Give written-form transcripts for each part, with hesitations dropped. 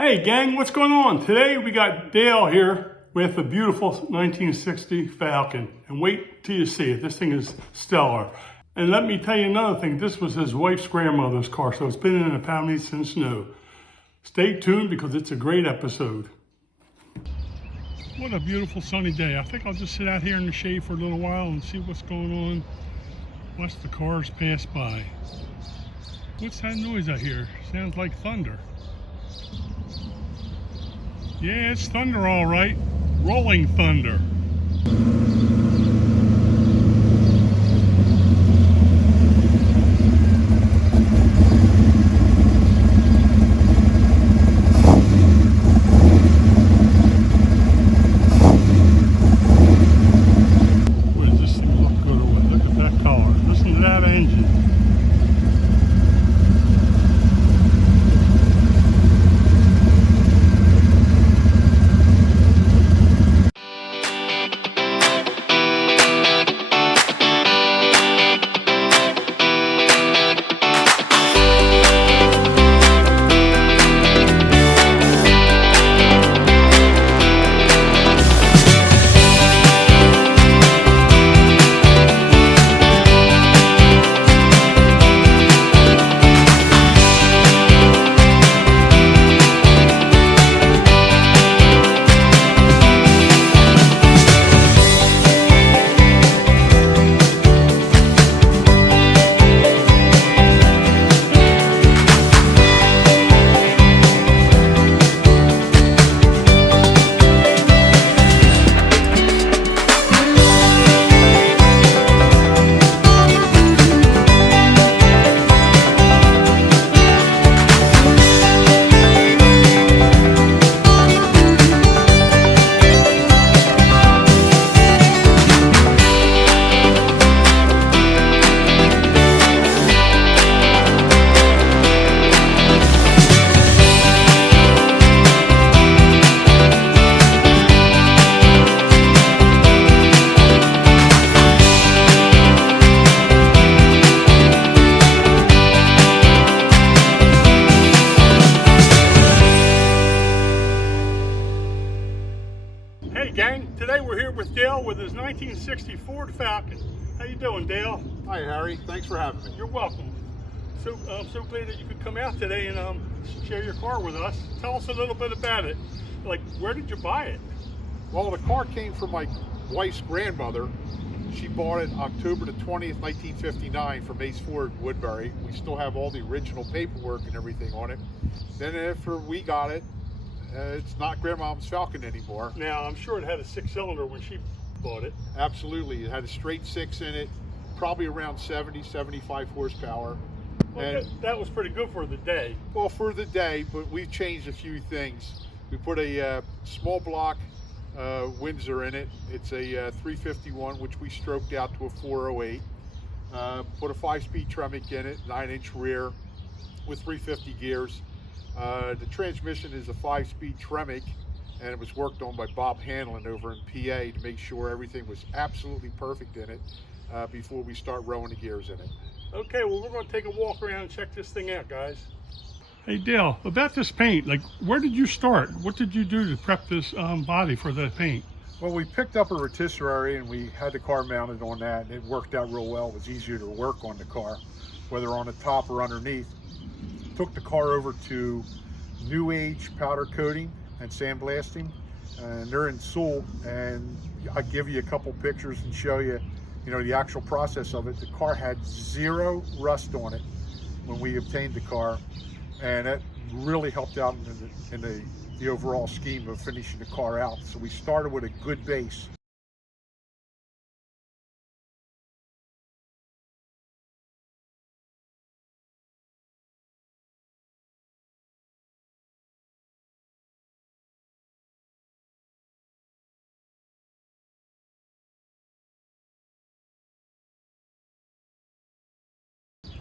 Hey gang, what's going on? Today we got Dale here with a beautiful 1960 Falcon. And wait till you see it. This thing is stellar. And let me tell you another thing. This was his wife's grandmother's car, so it's been in the family since new. Stay tuned because it's a great episode. What a beautiful sunny day. I think I'll just sit out here in the shade for a little while and see what's going on. Watch the cars pass by. What's that noise I hear? Sounds like thunder. Yeah, it's thunder all right. Rolling thunder. What does this thing look good with? Look at that color. Listen to that engine. Hey gang, today we're here with Dale with his 1960 Ford Falcon. How you doing, Dale? Hi Harry, thanks for having me. You're welcome. So I'm so glad that you could come out today and share your car with us. Tell us a little bit about it. Like, where did you buy it? Well, the car came from my wife's grandmother. She bought it October the 20th, 1959 from Ace Ford Woodbury. We still have all the original paperwork and everything on it. Then after we got it, it's not Grandmom's Falcon anymore. Now, I'm sure it had a 6-cylinder when she bought it. Absolutely. It had a straight 6 in it, probably around 70, 75 horsepower. Well, and that was pretty good for the day. Well, for the day, but we've changed a few things. We put a small block Windsor in it. It's a 351, which we stroked out to a 408. Put a 5-speed Tremec in it, 9-inch rear with 350 gears. The transmission is a 5-speed Tremec, and it was worked on by Bob Hanlon over in PA to make sure everything was absolutely perfect in it before we start rowing the gears in it. Okay, well, we're going to take a walk around and check this thing out, guys. Hey Dale, about this paint, like, where did you start? What did you do to prep this body for the paint? Well, we picked up a rotisserie and we had the car mounted on that, and it worked out real well. It was easier to work on the car, whether on the top or underneath. Took the car over to New Age powder coating and sandblasting, and they're in Sewell, and I'll give you a couple pictures and show you, the actual process of it. The car had 0 rust on it when we obtained the car, and that really helped out in the overall scheme of finishing the car out. So we started with a good base.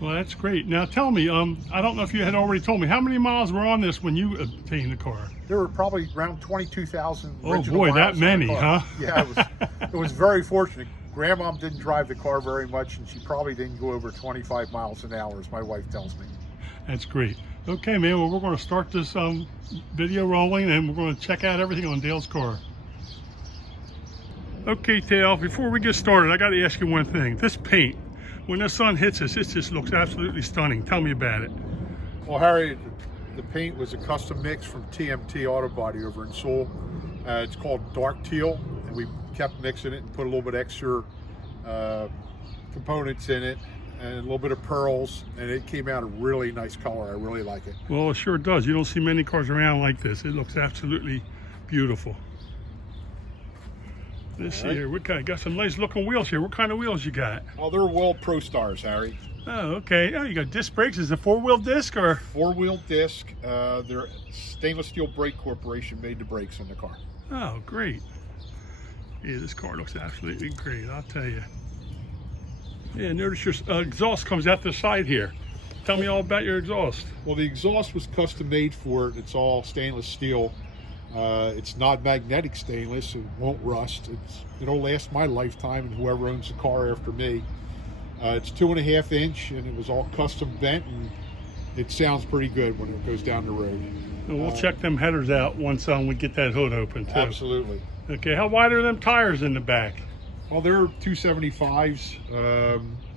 Well, that's great. Now tell me, I don't know if you had already told me, how many miles were on this when you obtained the car? There were probably around 22,000 Oh boy, that many, huh? Yeah, it was very fortunate. Grandmom didn't drive the car very much, and she probably didn't go over 25 miles an hour, as my wife tells me. That's great. Okay, man, well, we're going to start this video rolling, and we're going to check out everything on Dale's car. Okay, Dale, before we get started, I got to ask you one thing. This paint, when the sun hits us, it just looks absolutely stunning. Tell me about it. Well, Harry, the paint was a custom mix from TMT Auto Body over in Seoul. It's called Dark Teal, and we kept mixing it and put a little bit extra components in it and a little bit of pearls, and it came out a really nice color. I really like it. Well, it sure does. You don't see many cars around like this. It looks absolutely beautiful. This right. here, we got some nice looking wheels here. What kind of wheels you got? Oh, they're World Pro Stars, Harry. Oh, okay. Oh, you got disc brakes. Is it 4-wheel disc or? 4-wheel disc. They're Stainless Steel Brake Corporation made the brakes on the car. Oh, great. Yeah, this car looks absolutely great, I'll tell you. Yeah, notice your exhaust comes out the side here. Tell me all about your exhaust. Well, the exhaust was custom made for it. It's all stainless steel. It's not magnetic stainless. It won't rust. It'll last my lifetime and whoever owns the car after me. It's 2.5 inch, and it was all custom bent, and it sounds pretty good when it goes down the road. And we'll check them headers out once we get that hood open too. Absolutely. Okay, how wide are them tires in the back? Well, they're 275s.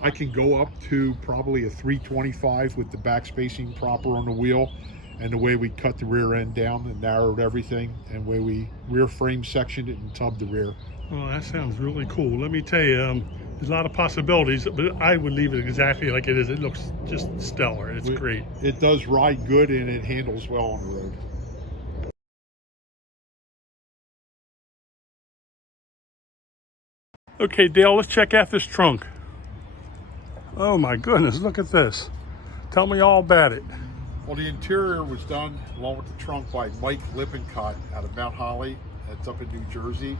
I can go up to probably a 325 with the back spacing proper on the wheel, and the way we cut the rear end down and narrowed everything, and the way we rear frame sectioned it and tubbed the rear. Well, that sounds really cool. Let me tell you, there's a lot of possibilities, but I would leave it exactly like it is. It looks just stellar. It's great. It does ride good, and it handles well on the road. Okay, Dale, let's check out this trunk. Oh my goodness, look at this. Tell me all about it. Well, the interior was done along with the trunk by Mike Lippincott out of Mount Holly. That's up in New Jersey.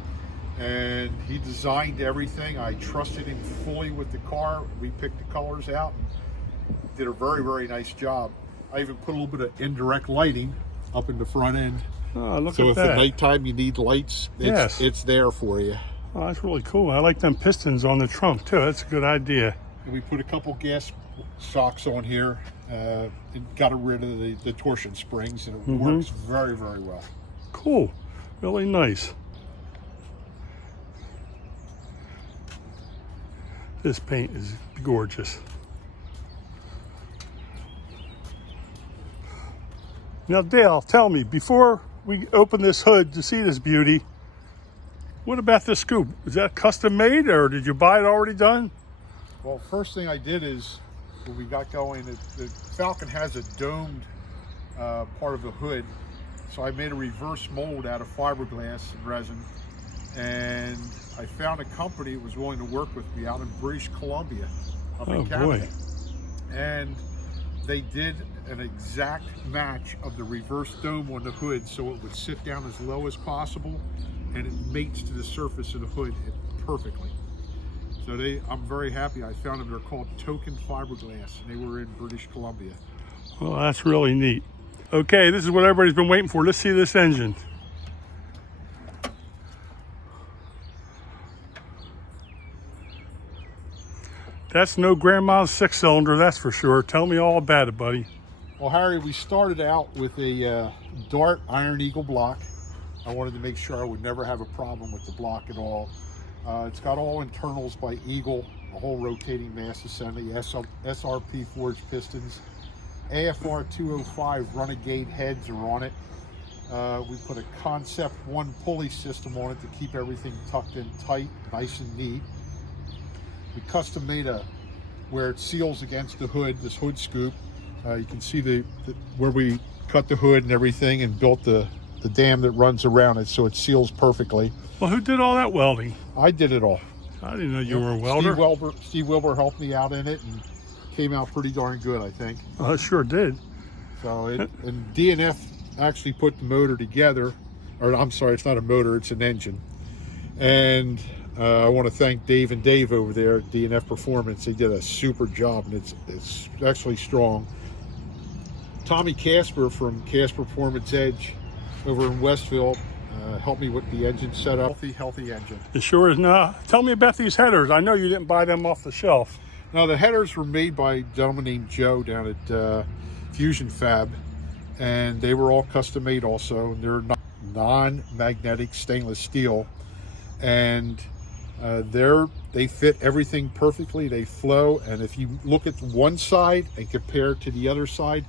And he designed everything. I trusted him fully with the car. We picked the colors out and did a very, very nice job. I even put a little bit of indirect lighting up in the front end. Oh, look so at that. So if at nighttime you need lights, it's there for you. Oh, that's really cool. I like them pistons on the trunk too. That's a good idea. And we put a couple gas shocks on here. It got rid of the torsion springs, and it works very, very well. Cool. Really nice. This paint is gorgeous. Now, Dale, tell me, before we open this hood to see this beauty, what about this scoop? Is that custom made, or did you buy it already done? Well, first thing I did is, when we got going, the Falcon has a domed part of the hood. So I made a reverse mold out of fiberglass and resin. And I found a company that was willing to work with me out in British Columbia, up in Canada. Boy. And they did an exact match of the reverse dome on the hood, so it would sit down as low as possible, and it mates to the surface of the hood perfectly. So I'm very happy. I found them. They're called Token Fiberglass, and they were in British Columbia. Well, that's really neat. Okay, this is what everybody's been waiting for. Let's see this engine. That's no grandma's 6-cylinder, that's for sure. Tell me all about it, buddy. Well, Harry, we started out with a Dart Iron Eagle block. I wanted to make sure I would never have a problem with the block at all. It's got all internals by Eagle, a whole rotating mass assembly, SRP forged pistons, AFR 205 Renegade heads are on it. We put a Concept 1 pulley system on it to keep everything tucked in tight, nice and neat. We custom made where it seals against the hood, this hood scoop. You can see where we cut the hood and everything, and built the dam that runs around it so it seals perfectly. Well, who did all that welding? I did it all. I didn't know you were a welder. Steve Wilbur helped me out in it, and came out pretty darn good, I think. I sure did. So and DNF actually put the motor together, or I'm sorry, it's not a motor, it's an engine. And I want to thank Dave and Dave over there at DNF Performance. They did a super job, and it's actually strong. Tommy Casper from Casper Performance Edge over in Westville helped me with the engine setup. Healthy engine. It sure is. Now, tell me about these headers. I know you didn't buy them off the shelf. Now, the headers were made by a gentleman named Joe down at fusion fab, and they were all custom made also. They're non-magnetic stainless steel, and they fit everything perfectly. They flow, and if you look at one side and compare it to the other side,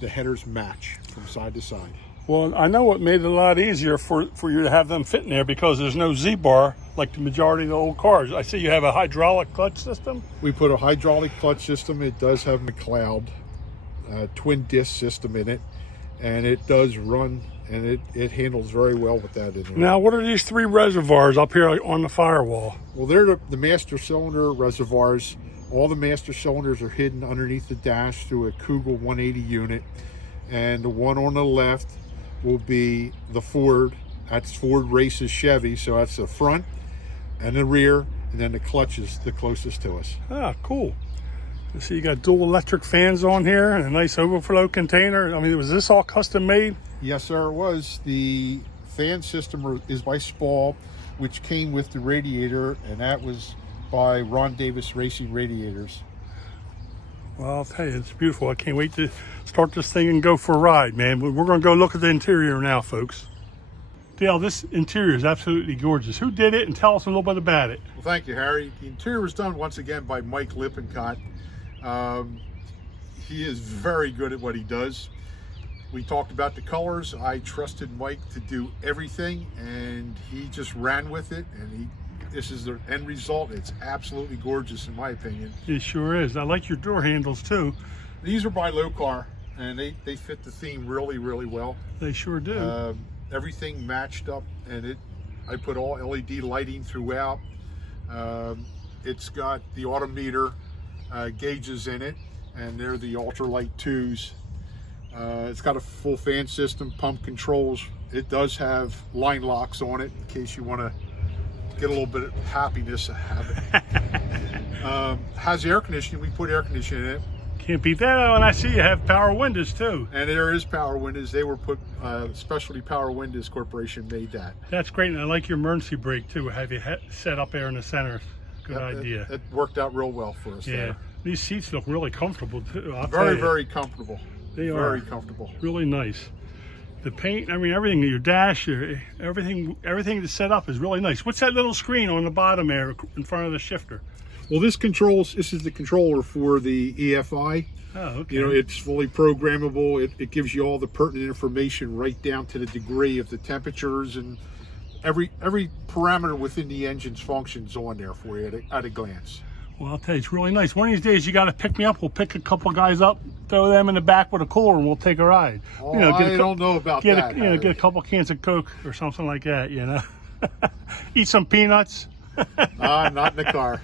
the headers match from side to side. Well, I know what made it a lot easier for you to have them fit in there, because there's no Z-bar like the majority of the old cars. I see you have a hydraulic clutch system. We put a hydraulic clutch system. It does have a McLeod twin disc system in it, and it does run, and it handles very well with that in there. Now, what are these 3 reservoirs up here on the firewall? Well, they're the master cylinder reservoirs. All the master cylinders are hidden underneath the dash through a Kugel 180 unit, and the one on the left will be the Ford. That's Ford races Chevy, so that's the front and the rear, and then the clutch is the closest to us. Ah, cool. So you got dual electric fans on here and a nice overflow container. I mean, was this all custom made? Yes, sir, it was. The fan system is by Spall, which came with the radiator, and that was by Ron Davis Racing Radiators. Well, I'll tell you, it's beautiful. I can't wait to start this thing and go for a ride, man. We're going to go look at the interior now, folks. Dale, this interior is absolutely gorgeous. Who did it, and tell us a little bit about it? Well, thank you, Harry. The interior was done once again by Mike Lippincott. He is very good at what he does. We talked about the colors. I trusted Mike to do everything, and he just ran with it, and this is the end result. It's absolutely gorgeous in my opinion. It sure is. I like your door handles too. These are by Locar, and they fit the theme really, really well. They sure do. Everything matched up, and I put all LED lighting throughout. It's got the autometer gauges in it, and they're the ultralight 2s. It's got a full fan system, pump controls. It does have line locks on it in case you want to get a little bit of happiness out of it. Has air conditioning. We put air conditioning in it. Can't beat that. And I see you have power windows too. And there is power windows. They were put, Specialty Power Windows Corporation made that. That's great. And I like your emergency brake too. Have you set up there in the center? Good idea. It worked out real well for us. Yeah. There. These seats look really comfortable too. Very comfortable. They are very comfortable. Really nice. The paint, I mean, everything, your dash, everything that's set up is really nice. What's that little screen on the bottom there in front of the shifter? Well, this is the controller for the EFI. Oh, okay. You know, it's fully programmable. It gives you all the pertinent information right down to the degree of the temperatures, and every parameter within the engine's functions on there for you at a glance. Well, I'll tell you, it's really nice. One of these days, you got to pick me up. We'll pick a couple guys up, throw them in the back with a cooler, and we'll take a ride. Oh, I don't know about that. Get a couple cans of Coke or something like that, you know. Eat some peanuts. Not in the car.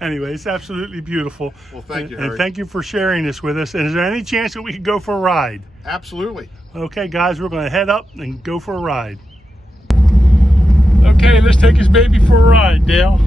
Anyway, it's absolutely beautiful. Well, thank you, Harry. And thank you for sharing this with us. And is there any chance that we could go for a ride? Absolutely. Okay, guys, we're going to head up and go for a ride. Okay, let's take this baby for a ride, Dale.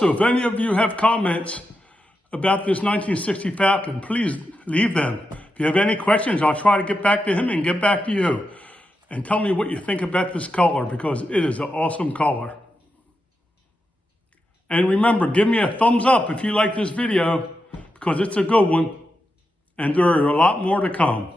Also, if any of you have comments about this 1960 Falcon, please leave them. If you have any questions, I'll try to get back to him and get back to you. And tell me what you think about this color, because it is an awesome color. And remember, give me a thumbs up if you like this video, because it's a good one. And there are a lot more to come.